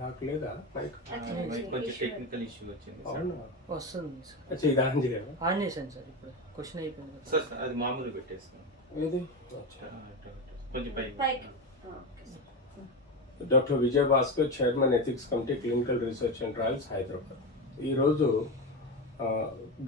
నాకు లేదా? మైక్ కొంచెం టెక్నికల్ ఇష్యూ వచ్చింది వస్తుంది సార్. అచ్చా ఇది ఆన్ చేయాలి ఆన్ చేశాను సార్ ఇప్పుడు క్వశ్చన్ అయిపోయింది. సార్ సార్, అది మామూలు పెట్టేస్తాను ఏది. కొంచెం పైకి doctor Vijay Bhaskar chairman ethics committee clinical research and trials Hyderabad. ఈరోజు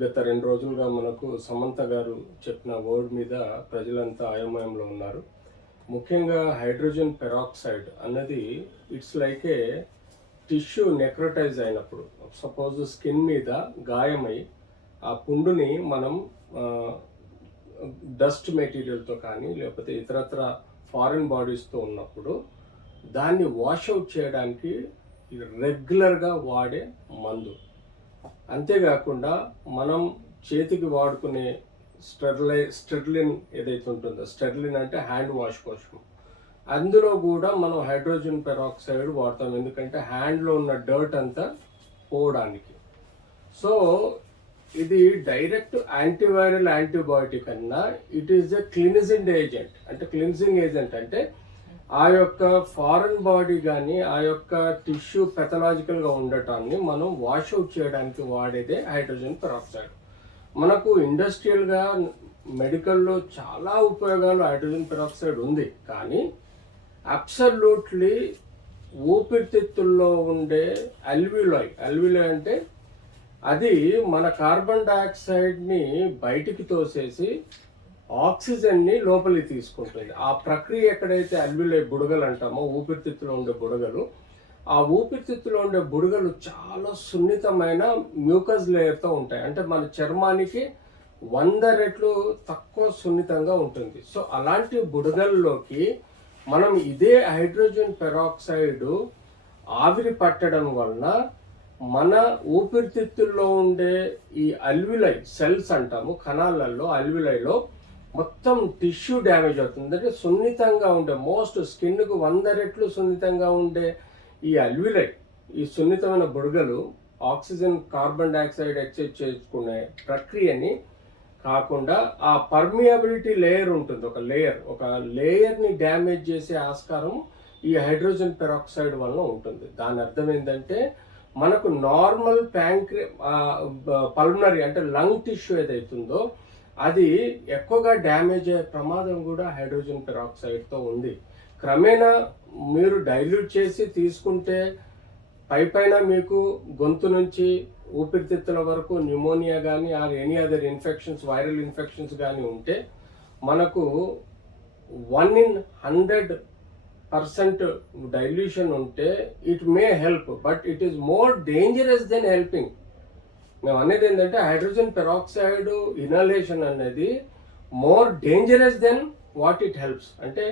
గత రెండు రోజులుగా మనకు సమంత గారు చెప్పిన వర్డ్ మీద ప్రజలంతా అయోమయంలో ఉన్నారు. ముఖ్యంగా హైడ్రోజన్ పెరాక్సైడ్ అన్నది it's like a tissue necrotize అయినప్పుడు. సపోజ్ స్కిన్ మీద గాయమై ఆ పుండుని మనం డస్ట్ మెటీరియల్తో కానీ లేకపోతే ఇతరత్ర ఫారిన్ బాడీస్తో ఉన్నప్పుడు దాన్ని వాషౌట్ చేయడానికి రెగ్యులర్గా వాడే మందు. అంతేకాకుండా మనం చేతికి వాడుకునే స్టెర్లై స్టెర్లిన్ ఏదైతే ఉంటుందో స్టెర్లిన్ అంటే హ్యాండ్ వాష్ కోసం. అందులో కూడా మనం హైడ్రోజన్ పెరాక్సైడ్ వాడతాం. ఎందుకంటే హ్యాండ్లో ఉన్న డర్ట్ అంతా పోవడానికి. సో ఇది డైరెక్ట్ యాంటీవైరల్ యాంటీబయాటిక్ అన్నా it is a cleansing agent. అంటే క్లిన్జింగ్ ఏజెంట్ అంటే ఆ యొక్క ఫారెన్ బాడీ కానీ ఆ యొక్క టిష్యూ పెథలాజికల్గా ఉండటాన్ని మనం వాషౌట్ చేయడానికి వాడేదే హైడ్రోజన్ పెరాక్సైడ్. మనకు ఇండస్ట్రియల్గా మెడికల్లో చాలా ఉపయోగాలు హైడ్రోజన్ పెరాక్సైడ్ ఉంది. కానీ అబ్సల్యూట్లీ ఊపిరితిత్తుల్లో ఉండే అల్విలాయ్ అల్విలాయ్ అంటే అది మన కార్బన్ డైఆక్సైడ్ని బయటికి తోసేసి ఆక్సిజన్ని లోపలికి తీసుకుంటుంది. ఆ ప్రక్రియ ఎక్కడైతే అల్విలై బుడగలు అంటామో ఊపిరితిత్తులో ఉండే బుడగలు ఆ ఊపిరితిత్తులో ఉండే బుడగలు చాలా సున్నితమైన మ్యూకస్ లేయర్తో ఉంటాయి. అంటే మన చర్మానికి వంద రెట్లు తక్కువ సున్నితంగా ఉంటుంది. సో అలాంటి బుడగల్లోకి మనం ఇదే హైడ్రోజన్ పెరాక్సైడ్ ఆవిరి పట్టడం వలన మన ఊపిరితిత్తుల్లో ఉండే ఈ అల్విలై సెల్స్ అంటాము కణాలలో అల్విలైలో మొత్తం టిష్యూ డ్యామేజ్ అవుతుంది. అంటే సున్నితంగా ఉండే మోస్ట్ స్కిన్కు వంద రెట్లు సున్నితంగా ఉండే ఈ అల్విలైట్ ఈ సున్నితమైన బుడగలు ఆక్సిజన్ కార్బన్ డైఆక్సైడ్ ఎక్స్చేంజ్ చేసుకునే ప్రక్రియని కాకుండా ఆ పర్మియబిలిటీ లేయర్ ఉంటుంది ఒక లేయర్. ఒక లేయర్ని డ్యామేజ్ చేసే ఆస్కారం ఈ హైడ్రోజన్ పెరాక్సైడ్ వలన ఉంటుంది. దాని అర్థం ఏంటంటే మనకు నార్మల్ ప్యాంక్రి పల్మనరీ అంటే లంగ్ టిష్యూ ఏదైతుందో అది ఎక్కువగా డ్యామేజ్ అయ్యే ప్రమాదం కూడా హైడ్రోజన్ పెరాక్సైడ్తో ఉంది. క్రమేణా మీరు డైల్యూట్ చేసి తీసుకుంటే పై పైన మీకు గొంతు నుంచి ఊపిరితిత్తుల వరకు న్యూమోనియా కానీ or any other infections viral infections కానీ ఉంటే మనకు one in hundred percent dilution ఉంటే it may help but it is more dangerous than helping మేము అనేది ఏంటంటే హైడ్రోజన్ పెరాక్సైడ్ ఇనలేషన్ అనేది more dangerous than what it helps అంటే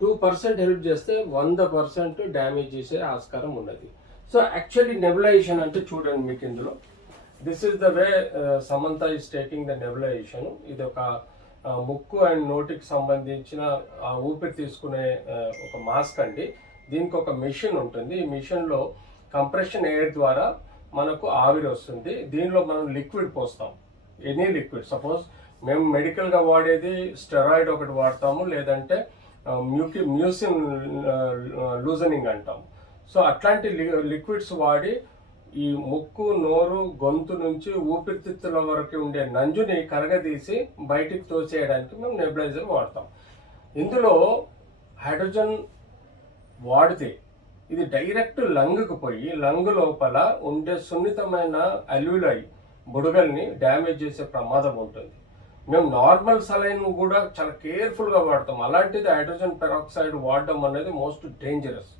టూ పర్సెంట్ హెల్ప్ చేస్తే వంద పర్సెంట్ డ్యామేజ్ చేసే ఆస్కారం ఉన్నది. సో యాక్చువల్లీ నెబులైజేషన్ అంటే చూడండి మీకు ఇందులో. This is the way Samantha is taking the nebulization ఇది ఒక ముక్కు అండ్ నోటికి సంబంధించిన ఆ ఊపిరి తీసుకునే uh, ఒక మాస్క్ అండి. దీనికి ఒక మిషన్ ఉంటుంది. ఈ మిషన్లో కంప్రెషన్ ఎయిర్ ద్వారా మనకు ఆవిరి వస్తుంది. దీనిలో మనం లిక్విడ్ పోస్తాం. Any liquid. సపోజ్ మేము మెడికల్గా వాడేది స్టెరాయిడ్ ఒకటి వాడతాము. లేదంటే మ్యూకి మ్యూసిన్ లూజనింగ్ అంటాం. సో అట్లాంటి లిక్విడ్స్ వాడి ఈ ముక్కు నోరు గొంతు నుంచి ఊపిరితిత్తుల వరకు ఉండే నంజుని కరగదీసి బయటికి తోసేయడానికి మేము నెబులైజర్ వాడతాం. ఇందులో హైడ్రోజన్ వాడితే ఇది డైరెక్ట్ లంగ్కు పోయి లంగ్ లోపల ఉండే సున్నితమైన అల్యూలై బుడగల్ని డ్యామేజ్ చేసే ప్రమాదం ఉంటుంది. మేము నార్మల్ సలైన్ కూడా చాలా కేర్ఫుల్గా వాడతాం. అలాంటిది హైడ్రోజన్ పెరాక్సైడ్ వాడడం అనేది మోస్ట్ డేంజరస్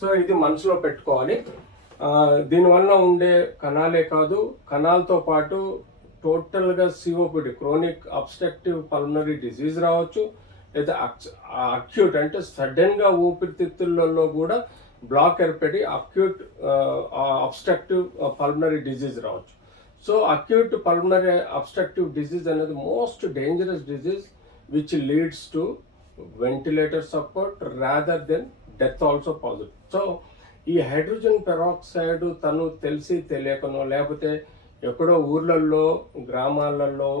సో ఇది మనసులో పెట్టుకోవాలి. దీనివల్ల ఉండే కణాలే కాదు కణాలతో పాటు టోటల్గా COPD chronic obstructive pulmonary disease రావచ్చు లేదా అక్యూట్ అంటే సడన్గా ఊపిరితిత్తులలో కూడా బ్లాక్ ఏర్పడి అక్యూట్ అబ్స్ట్రక్టివ్ పల్మనరీ డిజీజ్ రావచ్చు. So acute pulmonary obstructive disease అనేది most dangerous disease which leads to ventilator support rather than death also positive so ఈ హైడ్రోజన్ పెరాక్సైడ్ తను తెలిసి తెలియకనో లేకపోతే ఎక్కడో ఊర్లలో గ్రామాలలో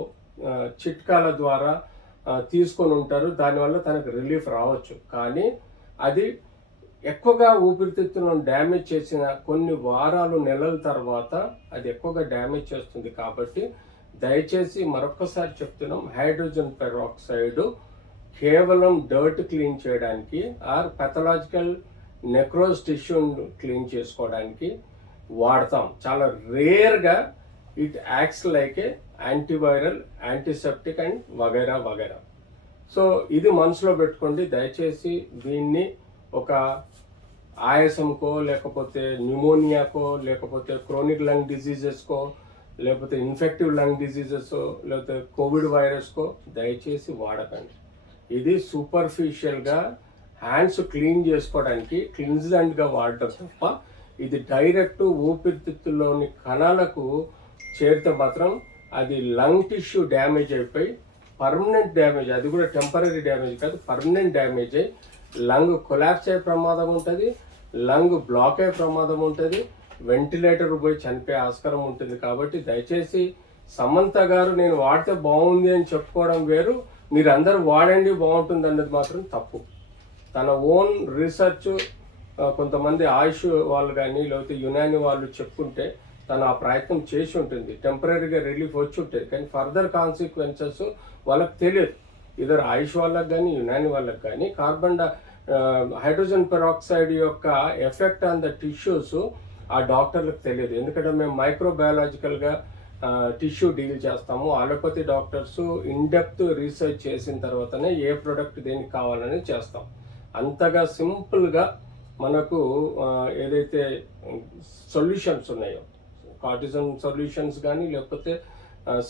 చిట్కాల ద్వారా తీసుకొని ఉంటారు. దానివల్ల తనకు రిలీఫ్ రావచ్చు. కానీ అది ఎక్కువగా ఊపిరితిత్తులను డ్యామేజ్ చేసిన కొన్ని వారాలు నెలల తర్వాత అది ఎక్కువగా డ్యామేజ్ చేస్తుంది కాబట్టి దయచేసి మరొకసారి చెప్తున్నాం హైడ్రోజన్ పెరాక్సైడ్ కేవలం డర్ట్ క్లీన్ చేయడానికి ఆర్ పెథలాజికల్ నెక్రోజ్ టిష్యూని క్లీన్ చేసుకోవడానికి వాడతాం. చాలా రేర్గా it acts like a antiviral antiseptic and వగైరా వగైరా. సో ఇది మనసులో పెట్టుకోండి. దయచేసి దీన్ని ఒక ఆయాసంకో లేకపోతే న్యూమోనియాకో లేకపోతే క్రోనిక్ లంగ్ డిసీజెస్కో లేకపోతే ఇన్ఫెక్టివ్ లంగ్ డిజీజెస్ లేకపోతే కోవిడ్ వైరస్కో దయచేసి వాడకండి. ఇది సూపర్ఫిషియల్గా హ్యాండ్స్ క్లీన్ చేసుకోవడానికి క్లిన్జెంట్గా వాడటం తప్ప ఇది డైరెక్ట్ ఊపిరితిత్తుల్లోని కణాలకు చేరితే మాత్రం అది లంగ్ టిష్యూ డ్యామేజ్ అయిపోయి పర్మనెంట్ డ్యామేజ్ అది కూడా టెంపరీ డ్యామేజ్ కాదు పర్మనెంట్ డ్యామేజ్ అయి లంగ్ కొలాప్స్ అయ్యే ప్రమాదం ఉంటుంది లంగ్ బ్లాక్ అయ్యే ప్రమాదం ఉంటుంది వెంటిలేటర్ పోయి చనిపోయే ఆస్కారం ఉంటుంది కాబట్టి దయచేసి సమంత గారు నేను వాడితే బాగుంది అని చెప్పుకోవడం వేరు మీరు వాడండి బాగుంటుంది అన్నది మాత్రం తప్పు. తన ఓన్ రీసెర్చ్ కొంతమంది ఆయుష్ వాళ్ళు కానీ లేకపోతే యునాని వాళ్ళు చెప్పుకుంటే తను ఆ ప్రయత్నం చేసి ఉంటుంది టెంపరీగా రిలీఫ్ వచ్చి ఉంటుంది కానీ ఫర్దర్ కాన్సిక్వెన్సెస్ వాళ్ళకి తెలియదు. ఇద్దరు ఆయుష్ వాళ్ళకి కానీ యునాని వాళ్ళకి కానీ కార్బన్ హైడ్రోజన్ పెరాక్సైడ్ యొక్క ఎఫెక్ట్ ఆన్ ద టిష్యూస్ ఆ డాక్టర్లకు తెలియదు. ఎందుకంటే మేము మైక్రోబయాలజికల్గా టిష్యూ డీల్ చేస్తాము. Allopathy doctors in depth research చేసిన తర్వాతనే ఏ ప్రోడక్ట్ దేనికి కావాలని చేస్తాం. అంతగా సింపుల్గా మనకు ఏదైతే సొల్యూషన్స్ ఉన్నాయో కార్టిజన్ సొల్యూషన్స్ కానీ లేకపోతే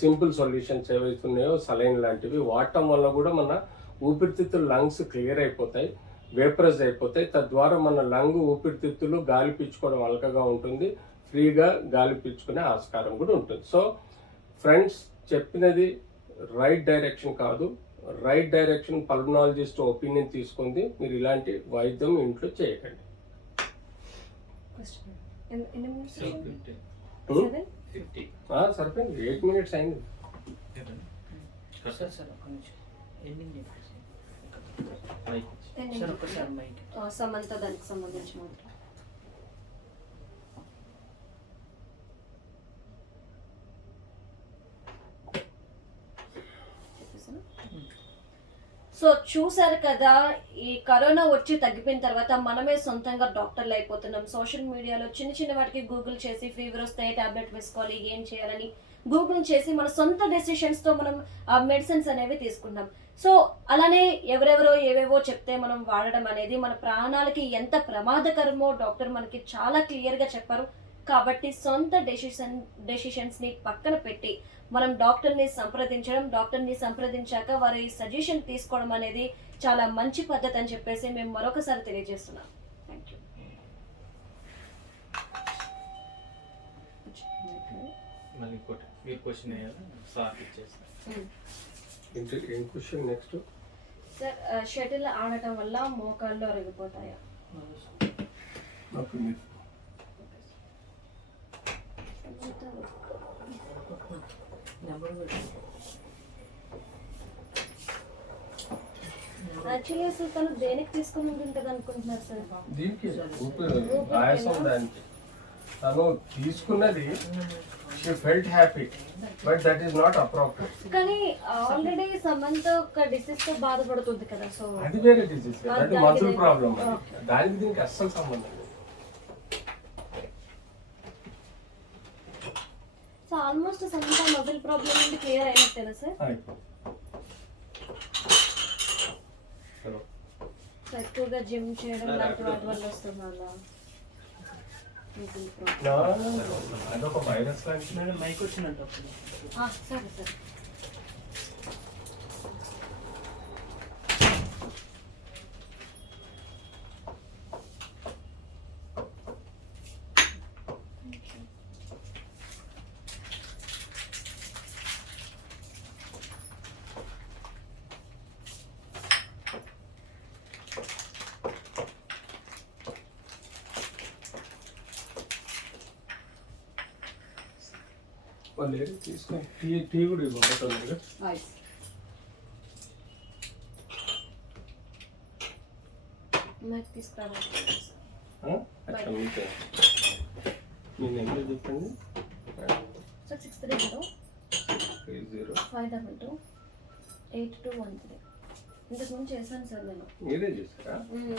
సింపుల్ సొల్యూషన్స్ ఏవైతే ఉన్నాయో సలైన్ లాంటివి వాడటం వల్ల కూడా మన ఊపిరితిత్తులు లంగ్స్ క్లియర్ అయిపోతాయి వేపరైజ్ అయిపోతాయి. తద్వారా మన లంగ్ ఊపిరితిత్తులు గాలి పీల్చుకోవడం అలకగా ఉంటుంది ఫ్రీగా గాలి పీల్చుకునే ఆస్కారం కూడా ఉంటుంది. సో ఫ్రెండ్స్ చెప్పినది రైట్ డైరెక్షన్ కాదు. రైట్ డైరెక్షన్ పల్మనాలజిస్ట్ ఒపీనియన్ తీసుకుంది. మీరు ఇలాంటి వైద్యం ఇంట్లో చేయకండి. ఫిఫ్టీ. సరిపోయింది. ఎయిట్ మినిట్స్ అయింది. సార్ సార్ ఒక్క నిమిషం. ఎండింగ్ చెప్పేసి సార్ ఒక్కసారి మైక్. సమంత దానికి సంబంధించి మాత్రం సో చూసారు కదా ఈ కరోనా వచ్చి తగ్గిపోయిన తర్వాత మనమే సొంతంగా డాక్టర్లు అయిపోతున్నాం. సోషల్ మీడియాలో చిన్న చిన్న వాటికి గూగుల్ చేసి ఫీవర్ వస్తే టాబ్లెట్ వేసుకోవాలి ఏం చేయాలని గూగుల్ చేసి మన సొంత డెసిషన్స్తో మనం ఆ మెడిసిన్స్ అనేవి తీసుకుంటాం సో అలానే ఎవరెవరో ఏవేవో చెప్తే మనం వాడడం అనేది మన ప్రాణాలకి ఎంత ప్రమాదకరమో డాక్టర్ మనకి చాలా క్లియర్గా చెప్పారు. కాబట్టి సొంత డెసిషన్ డెసిషన్స్ని పక్కన పెట్టి మనం డాక్టర్ని సంప్రదించడం డాక్టర్ని సంప్రదించాక వారి సజెషన్ తీసుకోవడం అనేది చాలా మంచి పద్ధతి అని చెప్పేసి మేము మరొకసారి తెలియజేస్తున్నాం. థ్యాంక్ యూ మళ్ళీ ఇంకోటి మీరు క్వశ్చన్ అయ్యారు సార్ ఇచ్చేస్తాను. ఏంటి ఏం క్వశ్చన్ నెక్స్ట్ సార్ షటిల్ ఆడటం వల్ల మోకాళ్ళు అరిగిపోతాయా నాకు మీరు నెంబర్ పెట్టు యాక్చువల్లీ అసలు తను దేనికి తీసుకుని ఉంటుంది అనుకుంటున్నారు సార్? దీనికి ఊపిరి ఆయాసం దానికి. తను తీసుకున్నది she felt happy but that is not appropriate కానీ ఆల్రెడీ సమంత ఒక డిసీజ్తో బాధపడుతుంది కదా సో అది వేరే డిసీజ్ అది. ప్రాబ్లం. దానికి దీనికి అస్సలు సంబంధం లేదు so almost Samantha muscle problem నుండి క్లియర్ అయినట్టేనా సార్? ఎక్కువగా జిమ్ చేయడం లాంటి వాటి వల్ల వస్తుంది అలా. అదొక మేడం మైక్ అప్పుడు. సరే సరే. వాళ్ళు ఏది తీసుకొని టీ టీ కూడా ఇవ్వబోతుంది మైక్ తీసుకురావాలి నెంబర్ చెప్పండి. Sir six three zero zero five double two eight two one three ఇంతకుముందు చేశాను సార్ నేను. మీరే చేశారా? మ్మ్.